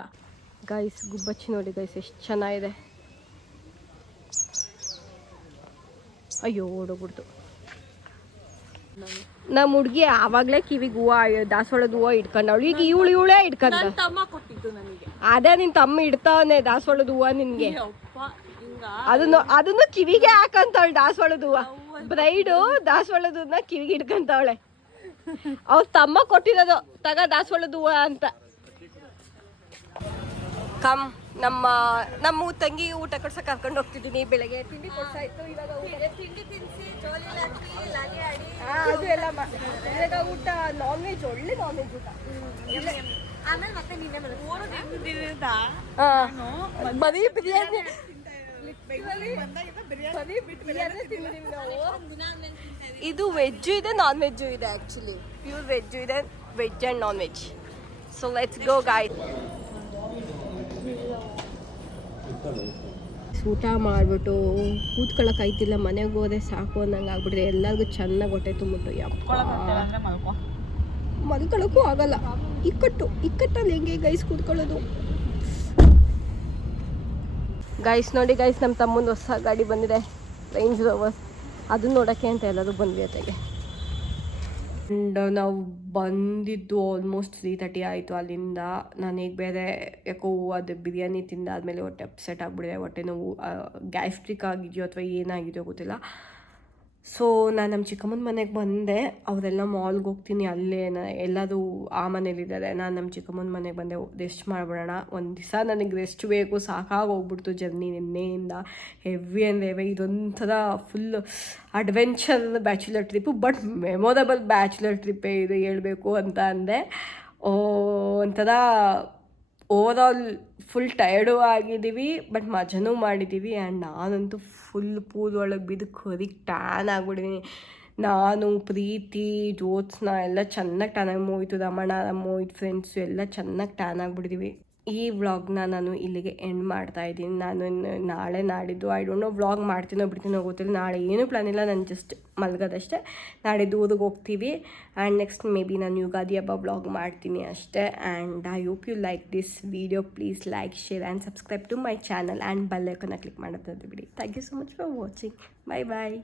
ಗೈಸ್ ಗುಬ್ಬಚ್ಚಿ ನೋಡಿ ಗೈಸ್ ಎಷ್ಟು ಚೆನ್ನಾಗಿದೆ. ಅಯ್ಯೋ ಓಡೋಗ್ಬಿಡ್ತು. ನಮ್ಮ ಹುಡುಗಿ ಆವಾಗಲೇ ಕಿವಿಗೆ ಹೂವು, ದಾಸವಾಳದ ಹೂವು ಇಟ್ಕೊಂಡವಳು. ಈಗ ಇವಳೇ ಇಟ್ಕೊಂಡ. ಅದೇ ನಿನ್ನ ತಮ್ಮ ಇಡ್ತಾವನೆ ದಾಸವಾಳದ ಹೂವು ನಿನಗೆ. ಅದನ್ನು ಕಿವಿಗೆ ಹಾಕಂತವಳು ದಾಸವಾಳದ ಹೂವು. ಬ್ರೈಡು ದಾಸವಾಳದನ್ನ ಕಿವಿಗೆ ಇಟ್ಕೊಂತವಳೆ. ಅವ್ರ ತಮ್ಮ ಕೊಟ್ಟಿರೋದು, ತಗ ದಾಸವಾಳದ ಹೂವು ಅಂತ. ನಮ್ಮ ತಂಗಿ ಊಟ ಕೊಡ್ಸಕ್ಕೆ ಕರ್ಕೊಂಡು ಹೋಗ್ತಿದ್ದೀನಿ. ಬೆಳಗ್ಗೆ ತಿಂಡಿ ಕೊಡ್ಸಾಯ್ತು. ಇವಾಗ ತಿಂಡಿ ತಿನ್ನಿಸಿ ಅದು ಎಲ್ಲ ಇವಾಗ ಊಟ ನಾನ್ ವೆಜ್, ಒಳ್ಳೆ ನಾನ್ ವೆಜ್ ಊಟ. ಬರೀ ಬಿರಿಯಾನಿ ಇದು ವೆಜ್ಜು ಇದೆ, ನಾನ್ ವೆಜ್ಜು ಇದೆ. ಆ್ಯಕ್ಚುಲಿ ಪ್ಯೂರ್ ವೆಜ್ಜು ಇದೆ, veg and non veg. So let's go guys. ಊಟ ಮಾಡಿಬಿಟ್ಟು ಕೂತ್ಕೊಳ್ಳೋಕ್ಕಾಯ್ತಿಲ್ಲ. ಮನೆಗೆ ಹೋದೆ ಸಾಕು ಅನ್ನಂಗೆ ಆಗ್ಬಿಟ್ರೆ. ಎಲ್ಲರಿಗೂ ಚೆನ್ನಾಗಿ ಹೊಟ್ಟೆ ತುಂಬಿಟ್ಟು ಮಲ್ಕೊಳ್ಳೋಕ್ಕೂ ಆಗಲ್ಲ. ಇಕ್ಕಟ್ಟಲ್ಲಿ ಹೆಂಗೆ ಗೈಸ್ ಕೂತ್ಕೊಳ್ಳೋದು. ಗೈಸ್ ನೋಡಿ ಗೈಸ್, ನಮ್ಮ ತಮ್ಮಂದು ಹೊಸ ಗಾಡಿ ಬಂದಿದೆ, ರೇಂಜ್ ರೋವರ್. ಅದನ್ನ ನೋಡೋಕ್ಕೆ ಅಂತ ಎಲ್ಲರೂ ಬಂದ್ವಿ ಅತೆಗೆ. ಆ್ಯಂಡ್ ನಾವು ಬಂದಿದ್ದು ಆಲ್ಮೋಸ್ಟ್ 3:30 ಆಯಿತು ಅಲ್ಲಿಂದ. ನನಗೆ ಬೇರೆ ಯಾಕೋ ಅದು ಬಿರಿಯಾನಿ ತಿಂದಾದಮೇಲೆ ಹೊಟ್ಟೆ ಅಪ್ಸೆಟ್ ಆಗಿಬಿಡಿದೆ. ಹೊಟ್ಟೆ ನೋವು ಗ್ಯಾಸ್ಟ್ರಿಕ್ ಆಗಿದೆಯೋ ಅಥವಾ ಏನಾಗಿದೆಯೋ ಗೊತ್ತಿಲ್ಲ. ಸೊ ನಾನು ನಮ್ಮ ಚಿಕ್ಕಮ್ಮನ ಮನೆಗೆ ಬಂದೆ. ಅವರೆಲ್ಲ ಮಾಲ್ಗೆ ಹೋಗ್ತೀನಿ, ಅಲ್ಲೇ ಎಲ್ಲರೂ ಆ ಮನೇಲಿದ್ದಾರೆ. ನಾನು ನಮ್ಮ ಚಿಕ್ಕಮ್ಮನ ಮನೆಗೆ ಬಂದೆ. ರೆಸ್ಟ್ ಮಾಡಿಬಿಡೋಣ ಒಂದು ದಿವಸ. ನನಗೆ ರೆಸ್ಟ್ ಬೇಕು, ಸಾಕಾಗಿ ಹೋಗ್ಬಿಡ್ತು ಜರ್ನಿ ನಿನ್ನೆಯಿಂದ. ಹೆವಿ ಅಂದರೆ ಹೆವಿ. ಇದೊಂಥರ full adventure bachelor trip, but memorable bachelor ಟ್ರಿಪ್ಪೇ ಇದು ಹೇಳಬೇಕು ಅಂತ ಅಂದೆ. ಒಂಥರ ಓವರಾಲ್ ಫುಲ್ ಟಯರ್ಡು ಆಗಿದ್ದೀವಿ, ಬಟ್ ಮಜನೂ ಮಾಡಿದ್ದೀವಿ. ಆ್ಯಂಡ್ ನಾನಂತೂ ಫುಲ್ ಪೂಲ್ ಒಳಗೆ ಬಿದ್ದು ಕರಿಗೆ ಟ್ಯಾನ್ ಆಗಿಬಿಟ್ಟಿದ್ದೀನಿ. ನಾನು ಪ್ರೀತಿ ಜ್ಯೋತ್ಸ್ನ ಎಲ್ಲ ಚೆನ್ನಾಗಿ ಟ್ಯಾನ್ ಆಗಿ ಮೂವಿತು, ರಮಣ ಮೂವಿತ್ ಫ್ರೆಂಡ್ಸು ಎಲ್ಲ ಚೆನ್ನಾಗಿ ಟ್ಯಾನ್ ಆಗಿಬಿಟ್ಟಿದ್ದೀವಿ. ಈ ವ್ಲಾಗ್ನ ನಾನು ಇಲ್ಲಿಗೆ ಎಂಡ್ ಮಾಡ್ತಾ ಇದ್ದೀನಿ. ನಾನು ನಾಳೆ ನಾಡಿದ್ದು ಐ ಡೋಂಟ್ ನೋ ವ್ಲಾಗ್ ಮಾಡ್ತೀನೋ ಬಿಡ್ತೀನೋ ಗೊತ್ತಿಲ್ಲ. ನಾಳೆ ಏನೂ ಪ್ಲಾನ್ ಇಲ್ಲ, ನಾನು ಜಸ್ಟ್ ಮಲ್ಗೋದಷ್ಟೇ. ನಾಳೆ ಊರಿಗೆ ಹೋಗ್ತೀವಿ ಆ್ಯಂಡ್ ನೆಕ್ಸ್ಟ್ ಮೇ ಬಿ ನಾನು ಯುಗಾದಿ ಹಬ್ಬ ವ್ಲಾಗ್ ಮಾಡ್ತೀನಿ ಅಷ್ಟೇ. And I hope you like this video. Please like, share and subscribe to my channel and bell ಐಕನ್ನ ಕ್ಲಿಕ್ ಮಾಡೋದು ಬಿಡಿ. Thank you so much for watching. Bye bye.